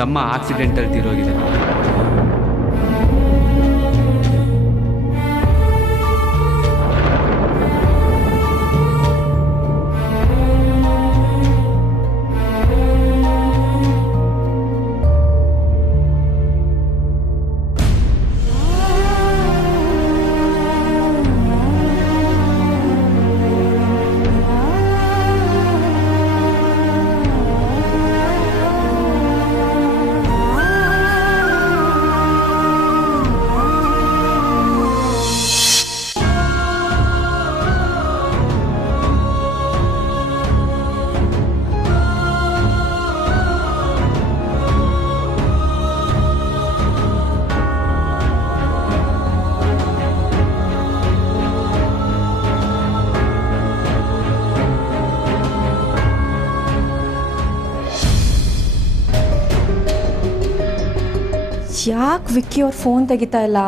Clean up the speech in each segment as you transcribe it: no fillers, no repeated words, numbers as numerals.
ತಮ್ಮ ಆಕ್ಸಿಡೆಂಟಲ್ಲಿ ತೀರೋಗಿದ್ದಾನೆ. ಯಾಕೆ ವಿಕ್ಕಿ ಅವ್ರ ಫೋನ್ ತೆಗಿತಾ ಇಲ್ಲ?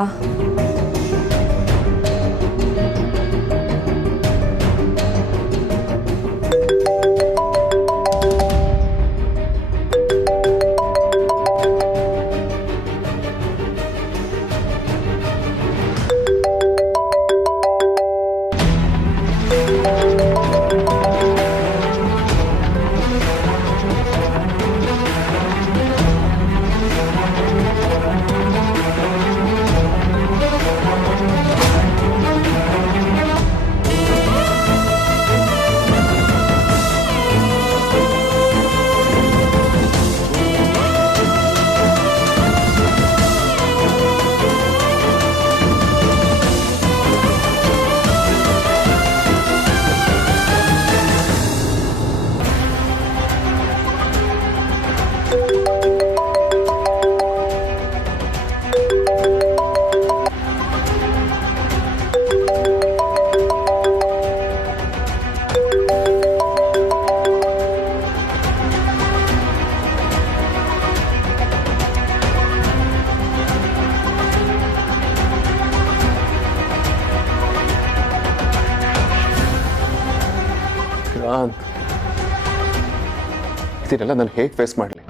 ಇದನ್ನೆಲ್ಲ ನಾನು ಹೇಗೆ ಫೇಸ್ ಮಾಡಲಿ?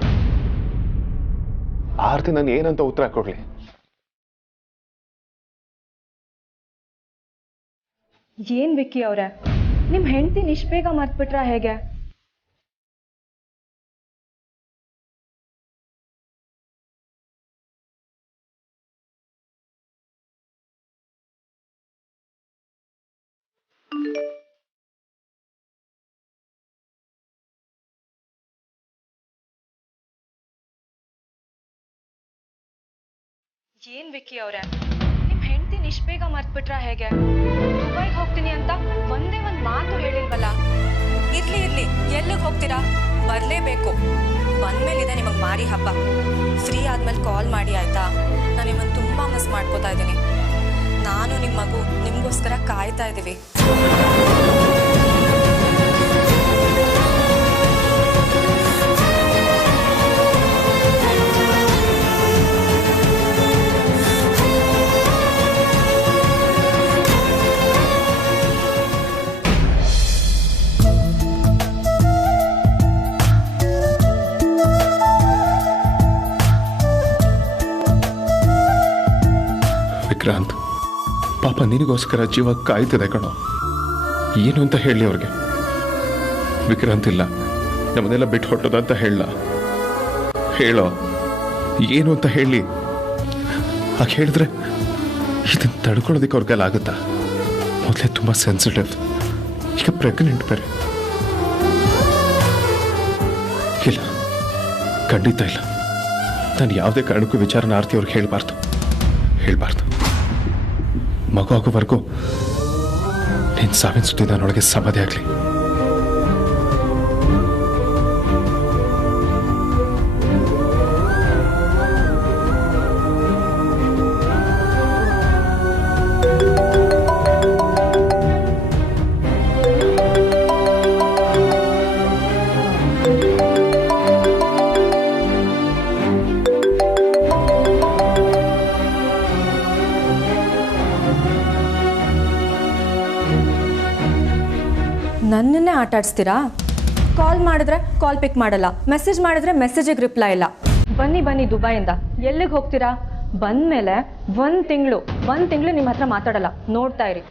ಆರ್ತಿ ನಾನು ಏನಂತ ಉತ್ತರ ಕೊಡ್ಲಿ? ಏನ್ ವಿಕ್ಕಿ ಅವ್ರೆ, ನಿಮ್ ಹೆಂಡತಿ ನಿಷ್ಬೇಗ ಮರ್ತ್ಬಿಟ್ರ ಹೇಗೆ? ಏನ್ ವಿಕ್ಕಿ ಅವ್ರೆ, ನಿಮ್ ಹೆಂಡತಿ ನಿಷ್ಬೇಗ ಮರ್ತ್ಬಿಟ್ರ ಹೇಗೆ? ದುಬೈಗೆ ಹೋಗ್ತೀನಿ ಅಂತ ಒಂದೇ ಒಂದ್ ಮಾತು ಹೇಳಿಲ್ವಲ್ಲ? ಇರ್ಲಿ ಇರ್ಲಿ, ಎಲ್ಲಿಗೆ ಹೋಗ್ತೀರಾ? ಬರ್ಲೇಬೇಕು. ಬಂದ್ಮೇಲಿದೆ ನಿಮಗೆ ಮಾರಿ ಹಬ್ಬ. ಫ್ರೀ ಆದ್ಮೇಲೆ ಕಾಲ್ ಮಾಡಿ ಆಯ್ತಾ? ನಾನು ನಿಮ್ಮನ್ನು ತುಂಬಾ ಮಿಸ್ ಮಾಡ್ಕೋತಾ ಇದ್ದೀನಿ. ನಾನು ನಿಮ್ಮ ಮಗು ನಿಮಗೋಸ್ಕರ ಕಾಯ್ತಾ ಇದ್ದೀವಿ. ವಿಕ್ರಾಂತ್, ಪಾಪ ನಿನಗೋಸ್ಕರ ಜೀವ ಕಾಯ್ತಿದೆ ಕಣೋ. ಏನು ಅಂತ ಹೇಳಿ ಅವ್ರಿಗೆ? ವಿಕ್ರಾಂತ್ ಇಲ್ಲ, ನಮ್ಮನ್ನೆಲ್ಲ ಬಿಟ್ಟು ಹೊಟ್ಟೋದ ಅಂತ ಹೇಳೋ. ಏನು ಅಂತ ಹೇಳಿ? ಹಾಗೆ ಹೇಳಿದ್ರೆ ಇದನ್ನು ತಡ್ಕೊಳ್ಳೋದಕ್ಕೆ ಅವ್ರಿಗೆಲ್ಲ ಆಗುತ್ತಾ? ಮೊದಲೇ ತುಂಬ ಸೆನ್ಸಿಟಿವ್, ಈಗ ಪ್ರೆಗ್ನೆಂಟ್ ಬೇರೆ. ಇಲ್ಲ, ಖಂಡಿತ ಇಲ್ಲ. ನಾನು ಯಾವುದೇ ಕಾರಣಕ್ಕೂ ವಿಚಾರನ ಆರ್ತಿ ಅವ್ರಿಗೆ ಹೇಳಬಾರ್ದು. ಮಗು ಆಗೋವರೆಗೂ ನೀನು ಸಾವಿನ ಸುದ್ದಿ ನನ್ನೊಳಗೆ ಸಮಾಧಿ ಆಗಲಿ. ನನ್ನನ್ನೇ ಆಟ ಆಡಿಸ್ತೀರಾ? ಕಾಲ್ ಮಾಡಿದ್ರೆ ಕಾಲ್ ಪಿಕ್ ಮಾಡಲ್ಲ, ಮೆಸೇಜ್ ಮಾಡಿದ್ರೆ ಮೆಸೇಜಿಗೆ ರಿಪ್ಲೈ ಇಲ್ಲ. ಬನ್ನಿ ಬನ್ನಿ ದುಬೈಯಿಂದ. ಎಲ್ಲಿಗೆ ಹೋಗ್ತೀರಾ? ಬಂದ್ಮೇಲೆ ಒಂದು ತಿಂಗಳು ನಿಮ್ಮ ಹತ್ರ ಮಾತಾಡಲ್ಲ. ನೋಡ್ತಾ ಇರಿ.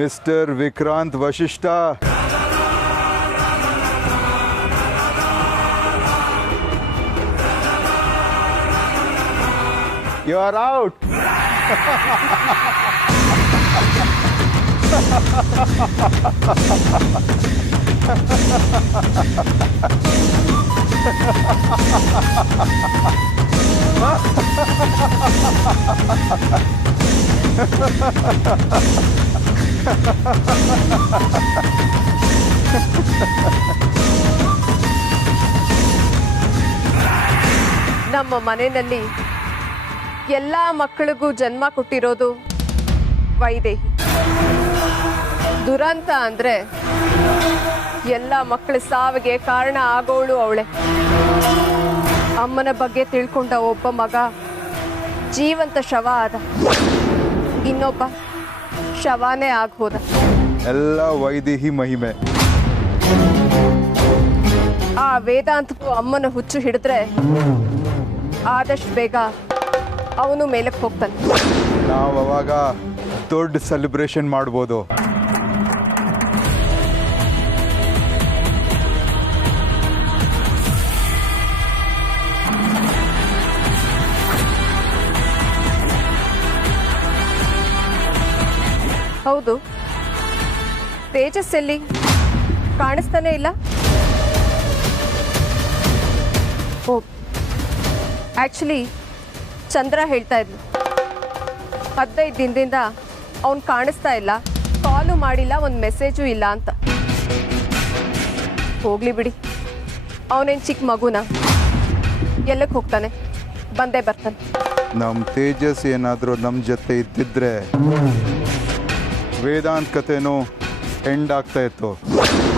Mister Vikrant Vashishtha, you are out. ನಮ್ಮ ಮನೆಯಲ್ಲಿ ಎಲ್ಲ ಮಕ್ಕಳಿಗೂ ಜನ್ಮ ಕೊಟ್ಟಿರೋದು ವೈದೇಹಿ. ದುರಂತ ಅಂದ್ರೆ ಎಲ್ಲ ಮಕ್ಕಳ ಸಾವಿಗೆ ಕಾರಣ ಆಗೋಳು ಅವಳೆ. ಅಮ್ಮನ ಬಗ್ಗೆ ತಿಳ್ಕೊಂಡ ಒಬ್ಬ ಮಗ ಜೀವಂತ ಶವ ಆದ, ಇನ್ನೊಬ್ಬ ಶವಾನೇ ಆಗೋದ. ಎಲ್ಲ ವೈದೇಹಿ ಮಹಿಮೆ. ಆ ವೇದಾಂತಕ್ಕೂ ಅಮ್ಮನ ಹುಚ್ಚು ಹಿಡಿದ್ರೆ ಆದಷ್ಟು ಬೇಗ ಅವನು ಮೇಲಕ್ಕೆ ಹೋಗ್ತಾನೆ. ನಾವು ಅವಾಗ ದೊಡ್ಡ ಸೆಲೆಬ್ರೇಷನ್ ಮಾಡ್ಬೋದು. ಹೌದು, ತೇಜಸ್ ಎಲ್ಲಿ? ಕಾಣಿಸ್ತಾನೆ ಇಲ್ಲ. ಓ, ಆ್ಯಕ್ಚುಲಿ ಚಂದ್ರ ಹೇಳ್ತಾ ಇದ್ಲು 15 ದಿನದಿಂದ ಅವನು ಕಾಣಿಸ್ತಾ ಇಲ್ಲ, ಕಾಲು ಮಾಡಿಲ್ಲ, ಒಂದು ಮೆಸೇಜು ಇಲ್ಲ ಅಂತ. ಹೋಗ್ಲಿ ಬಿಡಿ, ಅವನೇನು ಚಿಕ್ಕ ಮಗುನ, ಎಲ್ಲಕ್ಕೆ ಹೋಗ್ತಾನೆ, ಬಂದೇ ಬರ್ತಾನೆ. ನಮ್ಮ ತೇಜಸ್ ಏನಾದರೂ ನಮ್ಮ ಜೊತೆ ಇದ್ದಿದ್ರೆ ವೇದಾಂತ್ ಕಥೆನೂ ಎಂಡ್ ಆಗ್ತಾ ಇತ್ತು.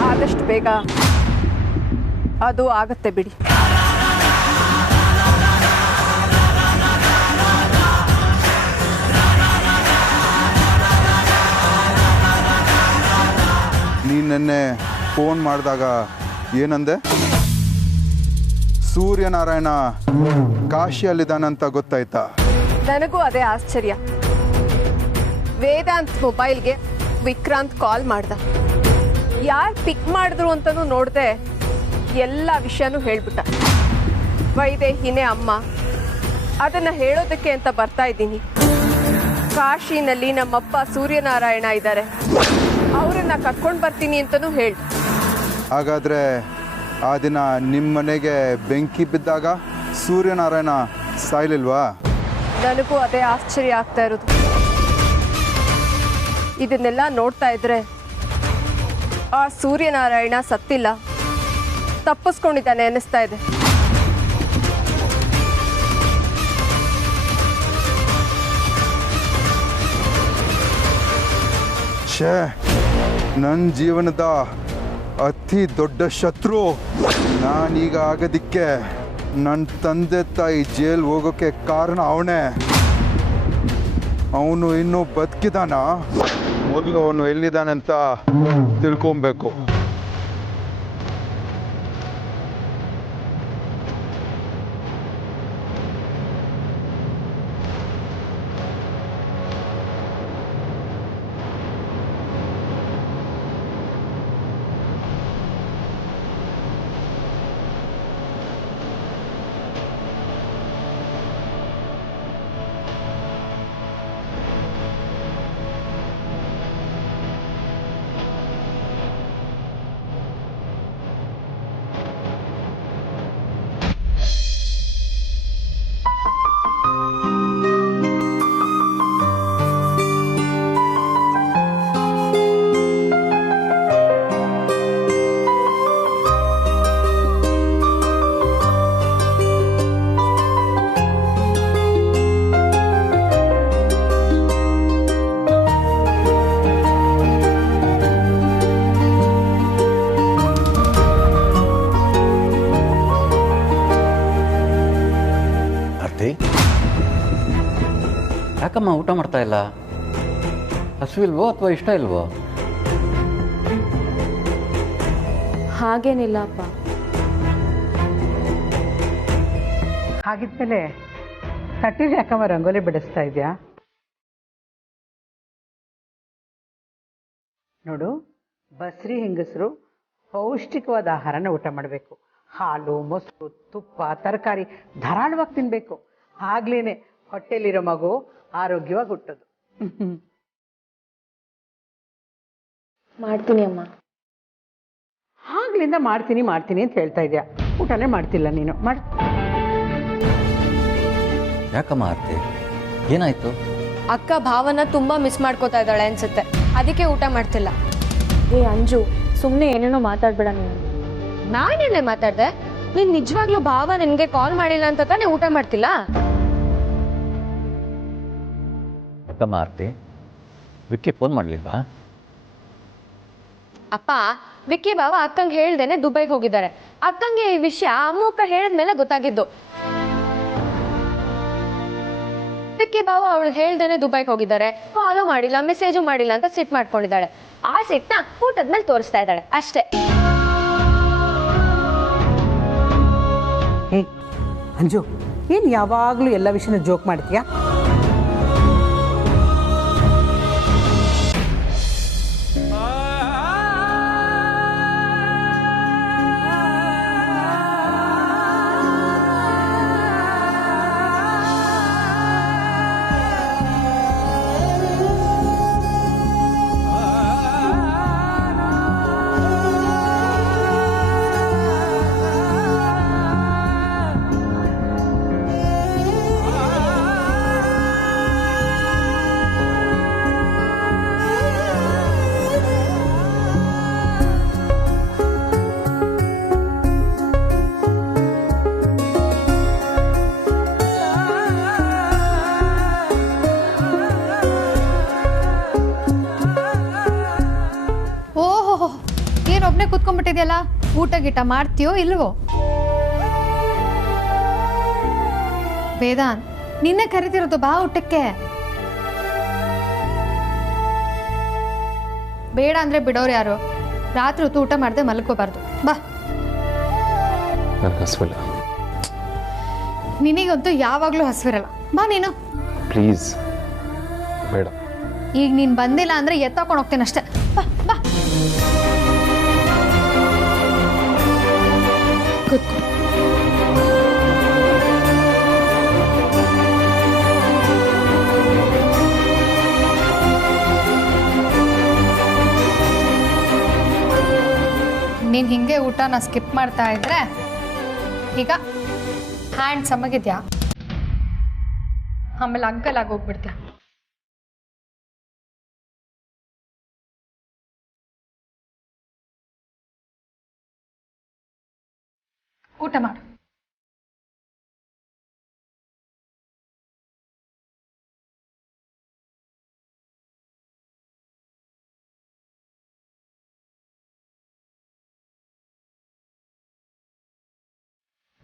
ಆದಷ್ಟು ಬೇಗ ಅದು ಆಗತ್ತೆ ಬಿಡಿ. ನೀನು ನೆನ್ನೆ ಫೋನ್ ಮಾಡಿದಾಗ ಏನಂದೆ? ಸೂರ್ಯನಾರಾಯಣ ಕಾಶಿಯಲ್ಲಿದ್ದಾನಂತ ಗೊತ್ತಾಯ್ತಾ? ನನಗೂ ಅದೇ ಆಶ್ಚರ್ಯ. ವೇದಾಂತ್ ಮೊಬೈಲ್ಗೆ ವಿಕ್ರಾಂತ್ ಕಾಲ್ ಮಾಡ್ದ. ಯಾರು ಪಿಕ್ ಮಾಡಿದ್ರು ಅಂತಲೂ ನೋಡಿದೆ, ಎಲ್ಲ ವಿಷಯನೂ ಹೇಳ್ಬಿಟ್ಟ. ವೈದೇಹಿನೇ ಅಮ್ಮ, ಅದನ್ನು ಹೇಳೋದಕ್ಕೆ ಅಂತ ಬರ್ತಾ ಇದ್ದೀನಿ. ಕಾಶಿನಲ್ಲಿ ನಮ್ಮಪ್ಪ ಸೂರ್ಯನಾರಾಯಣ ಇದ್ದಾರೆ, ಅವರನ್ನು ಕರ್ಕೊಂಡು ಬರ್ತೀನಿ ಅಂತಲೂ ಹೇಳಿ. ಹಾಗಾದರೆ ಆ ದಿನ ನಿಮ್ಮ ಮನೆಗೆ ಬೆಂಕಿ ಬಿದ್ದಾಗ ಸೂರ್ಯನಾರಾಯಣ ಸಾಯ್ಲಿಲ್ವಾ? ನನಗೂ ಅದೇ ಆಶ್ಚರ್ಯ ಆಗ್ತಾ ಇರೋದು. ಇದನ್ನೆಲ್ಲ ನೋಡ್ತಾ ಇದ್ರೆ ಆ ಸೂರ್ಯನಾರಾಯಣ ಸತ್ತಿಲ್ಲ, ತಪ್ಪಿಸ್ಕೊಂಡಿದ್ದಾನೆ ಅನ್ನಿಸ್ತಾ ಇದೆ. ಛೇ, ನನ್ನ ಜೀವನದ ಅತಿ ದೊಡ್ಡ ಶತ್ರು ನಾನೀಗ ಆಗೋದಿಕ್ಕೆ ನನ್ನ ತಂದೆ ತಾಯಿ ಜೈಲ್ ಹೋಗೋಕ್ಕೆ ಕಾರಣ ಅವನೇ. ಅವನು ಇನ್ನೂ ಬದುಕಿದಾನ? ಮೊದಲು ಅವನು ಎಲ್ಲಿದ್ದಾನಂತ ತಿಳ್ಕೊಬೇಕು. ಯಾಕಮ್ಮ ಊಟ ಮಾಡ್ತಾ ಇಲ್ಲ? ಹಸುವಿಲ್ವೋ ಅಥವಾ ಇಷ್ಟ ಇಲ್ವೋ? ಹಾಗೇನಿಲ್ಲ ಅಪ್ಪ. ಹಾಗಿದ್ಮೇಲೆ ತಟ್ಟಿಲಿ ಯಾಕಮ್ಮ ರಂಗೋಲಿ ಬಿಡಿಸ್ತಾ ಇದೆಯಾ? ನೋಡು, ಬಸ್ರಿ ಹೆಂಗಸರು ಪೌಷ್ಟಿಕವಾದ ಆಹಾರನ ಊಟ ಮಾಡಬೇಕು. ಹಾಲು, ಮೊಸರು, ತುಪ್ಪ, ತರಕಾರಿ ಧಾರಾಳವಾಗಿ ತಿನ್ನಬೇಕು. ಆಗ್ಲೇ ಹೊಟ್ಟೆಲಿರೋ ಮಗು ಆರೋಗ್ಯವಾಗಿ ಹುಟ್ಟೋದು. ಮಾಡ್ತೀನಿ ಅಮ್ಮ. ಆಗ್ಲಿಂದ ಮಾಡ್ತೀನಿ ಅಂತ ಹೇಳ್ತಾ ಇದೆಯಾ, ಊಟನೇ ಮಾಡ್ತಿಲ್ಲ ನೀನು. ಯಾಕಮ್ಮ ಆರ್ತಿ, ಏನಾಯ್ತು? ಅಕ್ಕ ಭಾವನ ತುಂಬಾ ಮಿಸ್ ಮಾಡ್ಕೋತಾ ಇದ್ದಾಳೆ ಅನ್ಸುತ್ತೆ, ಅದಕ್ಕೆ ಊಟ ಮಾಡ್ತಿಲ್ಲ. ಏ ಅಂಜು, ಸುಮ್ಮನೆ ಏನೇನೋ ಮಾತಾಡ್ಬೇಡ ನೀನು. ನಾನೇನೆ ಮಾತಾಡ್ದೆ? ನೀನ್ ನಿಜವಾಗ್ಲೂ ಭಾವ ನಿನ್ಗೆ ಕಾಲ್ ಮಾಡಿಲ್ಲ ಅಂತ ತಾನೇ ಊಟ ಮಾಡ್ತಿಲ್ಲ? ಯಾಕಮ್ಮ ಆರ್ತಿ, ವಿಕ್ಕಿ ಫೋನ್ ಮಾಡಲಿಲ್ವಾ? ಅಪ್ಪ, ವಿಕ್ಕಿ ಬಾವ ಅಕ್ಕಂಗೆ ಹೇಳ್ದೇನೆ ದುಬೈಗೆ ಹೋಗಿದ್ದಾರೆ. ಅಕ್ಕಂಗೆ ಈ ವಿಷಯ ಅಮ್ಮಕ್ಕ ಹೇಳಿದ್ಮೇಲೆ ಗೊತ್ತಾಗಿದ್ದು. ವಿಕ್ಕಿ ಬಾವ ಅವಳು ಹೇಳ್ದೇನೆ ದುಬೈಗೆ ಹೋಗಿದ್ದಾರೆ, ಕಾಲು ಮಾಡಿಲ್ಲ, ಮೆಸೇಜು ಮಾಡಿಲ್ಲ ಅಂತ ಸಿಟ್ ಮಾಡ್ಕೊಂಡಿದ್ದಾಳೆ. ಆ ಸಿಟ್ನ ಊಟದ್ಮೇಲೆ ತೋರಿಸ್ತಾ ಇದ್ದಾಳೆ ಅಷ್ಟೇ. ಹೇ ಅಂಜು, ಏನು ಯಾವಾಗಲೂ ಎಲ್ಲ ವಿಷಯನ ಜೋಕ್ ಮಾಡ್ತೀಯಾ? ಒಬ್ಬನೇ ಕೂತ್ಕೊಂಡ್ಬಿಟ್ಟಿದ್ಯಲ್ಲ, ಊಟ ಗೀಟ ಮಾಡ್ತೀಯೋ ಇಲ್ವೋ? ವೇದಾಂತ್, ನಿನ್ನೆ ಕರಿತಿರೋದು, ಬಾ ಊಟಕ್ಕೆ. ಬೇಡ ಅಂದ್ರೆ ಬಿಡೋರು ಯಾರು? ರಾತ್ರಿ ಹೊತ್ತು ಊಟ ಮಾಡದೆ ಮಲ್ಕೋಬಾರ್ದು. ಬಾ. ನಿನಗಂತೂ ಯಾವಾಗ್ಲೂ ಹಸಿವಿರಲ್ಲ. ಬಾ ನೀನು. ಪ್ಲೀಸ್ ಬೇಡ. ಈಗ ನೀನ್ ಬಂದಿಲ್ಲ ಅಂದ್ರೆ ಎತ್ತಾಕೊಂಡು ಹೋಗ್ತೇನೆ ಅಷ್ಟೇ. ಬಾ ಬಾ. ಕೂತ್ಕೋ. ನೀನ್ ಹಿಂಗೆ ಊಟನ ಸ್ಕಿಪ್ ಮಾಡ್ತಾ ಇದ್ರೆ ಈಗ ಹ್ಯಾಂಡ್ ಸಮ್ಮಗಿದ್ಯಾ, ಆಮೇಲೆ ಅಂಕಲ್ ಆಗೋಗ್ಬಿಡ್ತೀಯ. ಊಟ ಮಾಡು.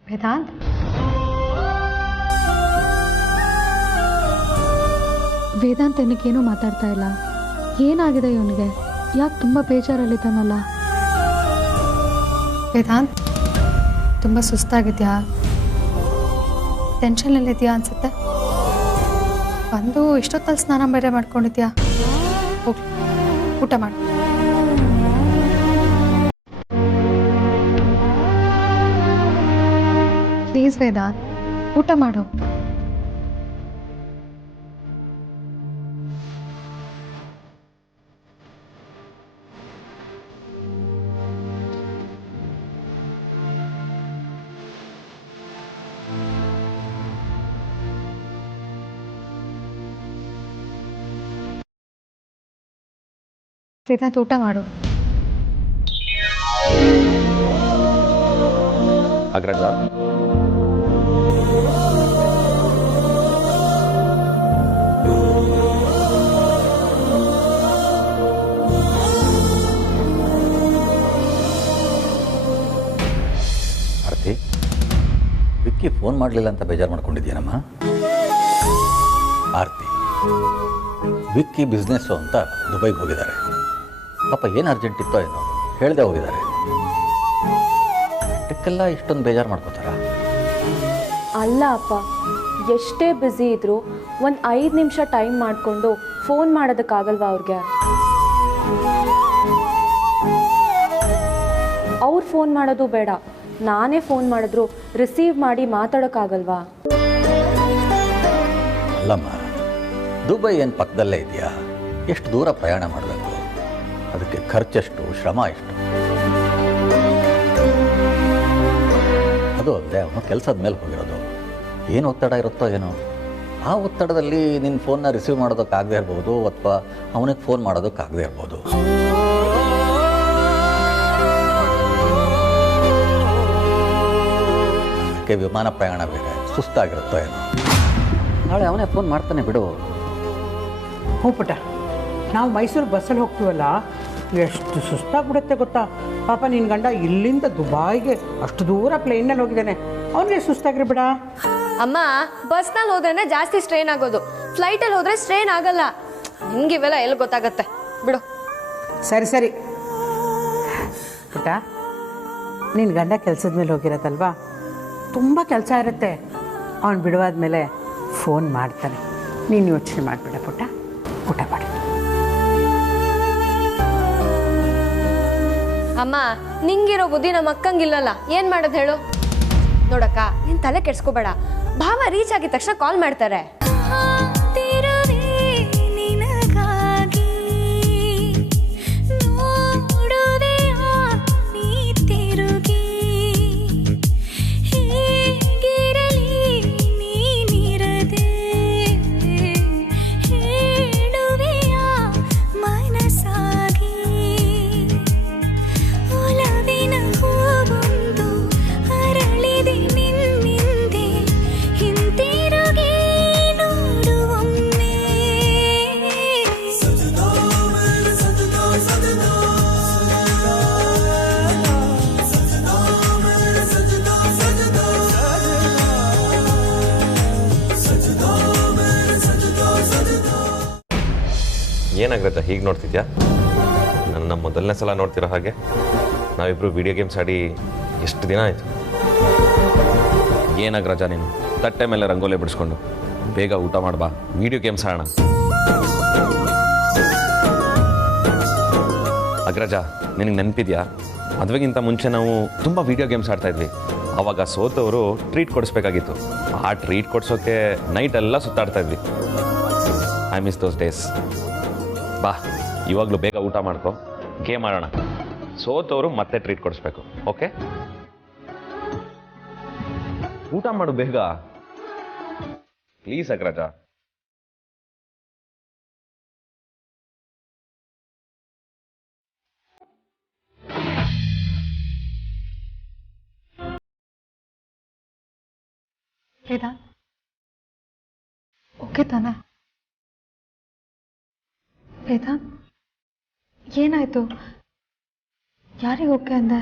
ವೇದಾಂತ್, ವೇದಾಂತ್ ಏನಕ್ಕೇನೂ ಮಾತಾಡ್ತಾ ಇಲ್ಲ. ಏನಾಗಿದೆ ಇವನಿಗೆ? ಯಾಕೆ ತುಂಬ ಬೇಜಾರಲ್ಲಿದ್ದಾನಲ್ಲ? ವೇದಾಂತ್, ತುಂಬ ಸುಸ್ತಾಗಿದ್ಯಾ? ಟೆನ್ಷನಲ್ಲಿದ್ಯಾ ಅನ್ಸುತ್ತೆ. ಬಂದು ಇಷ್ಟೊತ್ತಲ್ಲಿ ಸ್ನಾನ ಬೇರೆ ಮಾಡ್ಕೊಂಡಿದ್ಯಾ? ಹೋಗಿ ಊಟ ಮಾಡು. ಪ್ಲೀಸ್ ವೇದಾಂತ್, ಊಟ ಮಾಡು. ವೇದಾಂತ್, ಊಟ ಮಾಡು. ಅಗ್ರಜ, ಆರತಿ, ವಿಕ್ಕಿ ಫೋನ್ ಮಾಡಲಿಲ್ಲ ಅಂತ ಬೇಜಾರು ಮಾಡ್ಕೊಂಡಿದ್ದೀನಮ್ಮ? ಆರ್ತಿ. ವಿಕ್ಕಿ ಬಿಸ್ನೆಸ್ಸು ಅಂತ ದುಬೈಗೆ ಹೋಗಿದ್ದಾರೆ. ಪಾಪ ಏನು ಅರ್ಜೆಂಟ್ ಇತ್ತೋ ಏನೋ ಹೇಳ್ದೆ ಹೋಗಿದ್ದಾರೆ. ಅದಕ್ಕೆಲ್ಲ ಇಷ್ಟೊಂದು ಬೇಜಾರು ಮಾಡ್ಕೋತಾರ? ಅಲ್ಲ ಅಪ್ಪ, ಎಷ್ಟೇ ಬ್ಯುಸಿ ಇದ್ರು ಒಂದು 5 ನಿಮಿಷ ಟೈಮ್ ಮಾಡಿಕೊಂಡು ಫೋನ್ ಮಾಡೋದಕ್ಕಾಗಲ್ವಾ ಅವ್ರಿಗೆ? ಅವ್ರು ಫೋನ್ ಮಾಡೋದು ಬೇಡ, ನಾನೇ ಫೋನ್ ಮಾಡಿದ್ರು ರಿಸೀವ್ ಮಾಡಿ ಮಾತಾಡೋಕ್ಕಾಗಲ್ವಾ? ಅಲ್ಲಮ್ಮ, ದುಬೈ ಏನು ಪಕ್ಕದಲ್ಲೇ ಇದೆಯಾ? ಎಷ್ಟು ದೂರ ಪ್ರಯಾಣ ಮಾಡಬೇಕು? ಅದಕ್ಕೆ ಖರ್ಚೆಷ್ಟು, ಶ್ರಮ ಎಷ್ಟು? ಅದು ಅಲ್ಲದೆ ಅವನು ಕೆಲಸದ ಮೇಲೆ ಹೋಗಿರೋದು. ಏನು ಒತ್ತಡ ಇರುತ್ತೋ ಏನೋ, ಆ ಒತ್ತಡದಲ್ಲಿ ನಿನ್ನ ಫೋನ್ನ ರಿಸೀವ್ ಮಾಡೋದಕ್ಕಾಗದೇ ಇರ್ಬೋದು, ಅಥವಾ ಅವನಿಗೆ ಫೋನ್ ಮಾಡೋದಕ್ಕಾಗದೇ ಇರ್ಬೋದು. ಅದಕ್ಕೆ ವಿಮಾನ ಪ್ರಯಾಣ ಬೇರೆ, ಸುಸ್ತಾಗಿರುತ್ತೋ ಏನೋ. ನಾಳೆ ಅವನೇ ಫೋನ್ ಮಾಡ್ತಾನೆ ಬಿಡು. ಹ್ಞೂ ಪುಟ್ಟ, ನಾವು ಮೈಸೂರು ಬಸ್ಸಲ್ಲಿ ಹೋಗ್ತೀವಲ್ಲ, ಎಷ್ಟು ಸುಸ್ತಾಗ್ಬಿಡುತ್ತೆ ಗೊತ್ತಾ? ಪಾಪ ನಿನ್ನ ಗಂಡ ಇಲ್ಲಿಂದ ದುಬಾಯಿಗೆ ಅಷ್ಟು ದೂರ ಪ್ಲೇನಲ್ಲಿ ಹೋಗಿದ್ದಾನೆ, ಅವನಿಗೆ ಸುಸ್ತಾಗ್ರಿ ಬಿಡ. ಅಮ್ಮ, ಬಸ್ನಲ್ಲಿ ಹೋದ್ರೆ ಜಾಸ್ತಿ ಸ್ಟ್ರೈನ್ ಆಗೋದು, ಫ್ಲೈಟಲ್ಲಿ ಹೋದ್ರೆ ಸ್ಟ್ರೈನ್ ಆಗಲ್ಲ. ನಿಮ್ಗೆ ಇವೆಲ್ಲ ಎಲ್ಲಿ ಗೊತ್ತಾಗತ್ತೆ ಬಿಡು. ಸರಿ ಸರಿ ಪುಟ್ಟ, ನಿನ್ನ ಗಂಡ ಕೆಲಸದ ಮೇಲೆ ಹೋಗಿರತ್ತಲ್ವಾ, ತುಂಬ ಕೆಲಸ ಇರುತ್ತೆ. ಅವನು ಬಿಡುವಾದ್ಮೇಲೆ ಫೋನ್ ಮಾಡ್ತಾನೆ. ನೀನು ಯೋಚನೆ ಮಾಡಿಬಿಡ ಪುಟ್ಟ, ಊಟ ಮಾಡಿ. ಅಮ್ಮ, ನಿಂಗಿರೋ ಬುದ್ಧಿ ನಮ್ಮ ಅಕ್ಕಂಗಿಲ್ಲಲ್ಲ, ಏನು ಮಾಡೋದು ಹೇಳು? ನೋಡಕ್ಕ, ನೀನು ತಲೆ ಕೆಡ್ಸ್ಕೋಬೇಡ. ಭಾವ ರೀಚ್ ಆಗಿದ ತಕ್ಷಣ ಕಾಲ್ ಮಾಡ್ತಾರೆ. ಏನಾಗ್ರಜ ಹೀಗೆ ನೋಡ್ತಿದ್ಯಾ? ನನ್ನ ಮೊದಲನೇ ಸಲ ನೋಡ್ತಿರೋ ಹಾಗೆ. ನಾವಿಬ್ಬರು ವಿಡಿಯೋ ಗೇಮ್ಸ್ ಆಡಿ ಎಷ್ಟು ದಿನ ಆಯಿತು. ಏನಾಗ್ರಜ ನೀನು ತಟ್ಟೆ ಮೇಲೆ ರಂಗೋಲಿ ಬಿಡಿಸ್ಕೊಂಡು ಬೇಗ ಊಟ ಮಾಡ್ಬಾ, ವಿಡಿಯೋ ಗೇಮ್ಸ್ ಆಡೋಣ. ಅಗ್ರಜ, ನಿನಗೆ ನೆನಪಿದ್ಯಾ? ಮದುವೆಗಿಂತ ಮುಂಚೆ ನಾವು ತುಂಬ ವಿಡಿಯೋ ಗೇಮ್ಸ್ ಆಡ್ತಾಯಿದ್ವಿ. ಆವಾಗ ಸೋತವರು ಟ್ರೀಟ್ ಕೊಡಿಸ್ಬೇಕಾಗಿತ್ತು. ಆ ಟ್ರೀಟ್ ಕೊಡಿಸೋಕ್ಕೆ ನೈಟೆಲ್ಲ ಸುತ್ತಾಡ್ತಾಯಿದ್ವಿ. I miss those days. ಬಾ, ಇವಾಗಲೂ ಬೇಗ ಊಟ ಮಾಡ್ಕೊ, ಗೇಮ್ ಆಡೋಣ. ಸೋತವರು ಮತ್ತೆ ಟ್ರೀಟ್ ಕೊಡಿಸ್ಬೇಕು, ಓಕೆ? ಊಟ ಮಾಡು ಬೇಗ ಪ್ಲೀಸ್ ಅಗ್ರಜ. ಓಕೆ ತಾನೆ? ವೇದಾಂತ್, ಏನಾಯ್ತು? ಯಾರಿಗೆ ಓಕೆ ಅಂದೆ?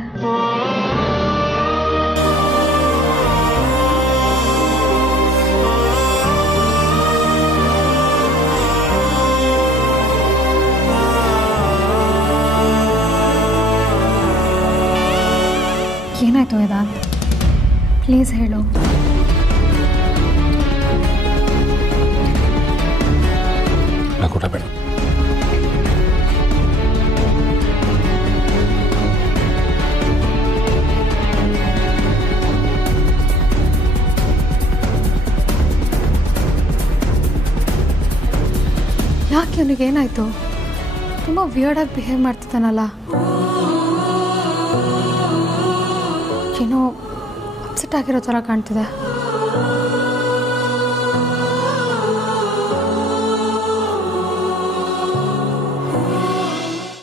ಏನಾಯ್ತು ವೇದಾಂತ್? ಪ್ಲೀಸ್ ಹೇಳು. ಊಟ ಬೇಡ. ಯಾಕೆ ಅವನಿಗೆ ಏನಾಯ್ತು? ತುಂಬ ವಿಯರ್ಡಾಗಿ ಬಿಹೇವ್ ಮಾಡ್ತಿದ್ದಾನಲ್ಲ. ಏನೋ ಅಪ್ಸೆಟ್ ಆಗಿರೋ ಥರ ಕಾಣ್ತಿದೆ.